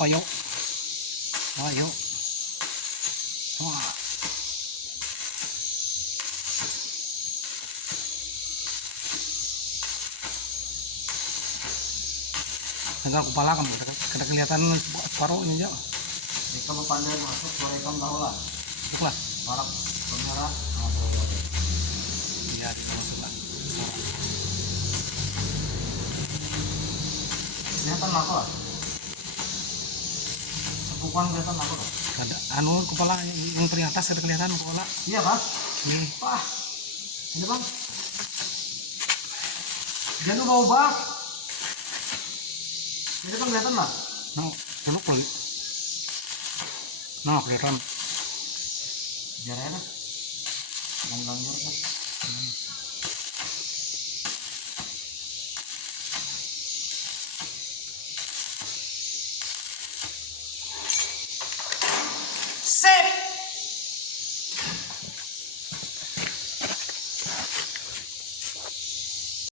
Ayo. Ayo. Wah. Tengah kepala kamu, kada kelihatan separuhnya aja. Kamu pandai masuk, suara kamu tahu lah. Bukan. Parah, kamera, boleh. Iya, kita masuklah. Kelihatan aku lah. Sepupuan kelihatan aku lah. Kada, anu kepala yang paling atas ada kelihatan kepala. Iya kan? Ini. Wah, ini bang. Jangan bawa bak. Ini kan kelihatan lah. Nah, peluk lagi. Nah, kelihatan. Biar enak. Ganggang kan. Sip.